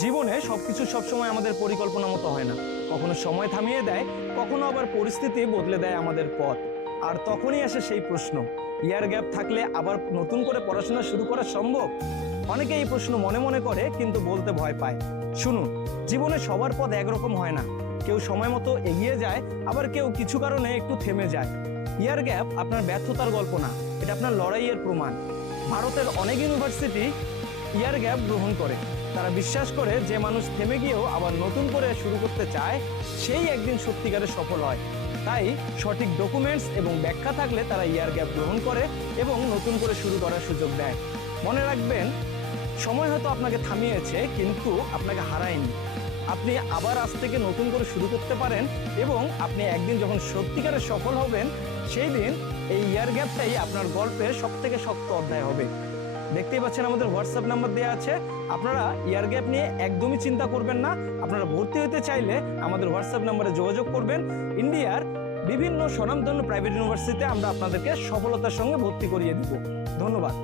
জীবনে সবকিছু সবসময় আমাদের পরিকল্পনা মতো হয় না। কখনো সময় থামিয়ে দেয়, কখনো আবার পরিস্থিতি বদলে দেয় আমাদের পথ। আর তখনই আসে সেই প্রশ্ন, ইয়ার গ্যাপ থাকলে আবার নতুন করে পড়াশোনা শুরু করা সম্ভব? অনেকে এই প্রশ্ন মনে মনে করে, কিন্তু বলতে ভয় পায়। শুনুন, জীবনে সবার পথ একরকম হয় না। কেউ সময় মতো এগিয়ে যায়, আবার কেউ কিছু কারণে একটু থেমে যায়। ইয়ার গ্যাপ আপনার ব্যর্থতার গল্প না, এটা আপনার লড়াইয়ের প্রমাণ। ভারতের অনেক ইউনিভার্সিটি ইয়ার গ্যাপ গ্রহণ করে। তারা বিশ্বাস করে যে মানুষ থেমে গিয়েও আবার নতুন করে শুরু করতে চায়, সেই একদিন সত্যিকারে সফল হয়। তাই সঠিক ডকুমেন্টস এবং ব্যাখ্যা থাকলে তারা ইয়ার গ্যাপ গ্রহণ করে এবং নতুন করে শুরু করার সুযোগ দেয়। মনে রাখবেন, সময় হয়তো আপনাকে থামিয়েছে, কিন্তু আপনাকে হারায়নি। আপনি আবার আজ থেকে নতুন করে শুরু করতে পারেন, এবং আপনি একদিন যখন সত্যিকারে সফল হবেন, সেই দিন এই ইয়ার গ্যাপটাই আপনার গল্পের সবথেকে শক্ত অধ্যায় হবে। দেখতেই পাচ্ছেন আমাদের হোয়াটসঅ্যাপ নাম্বার দেওয়া আছে। আপনারা ইয়ার গ্যাপ নিয়ে একদমই চিন্তা করবেন না। আপনারা ভর্তি হতে চাইলে আমাদের হোয়াটসঅ্যাপ নাম্বারে যোগাযোগ করবেন। ইন্ডিয়ার বিভিন্ন স্বনামধন্য প্রাইভেট ইউনিভার্সিটিতে আমরা আপনাদেরকে সফলতার সঙ্গে ভর্তি করিয়ে দিব। ধন্যবাদ।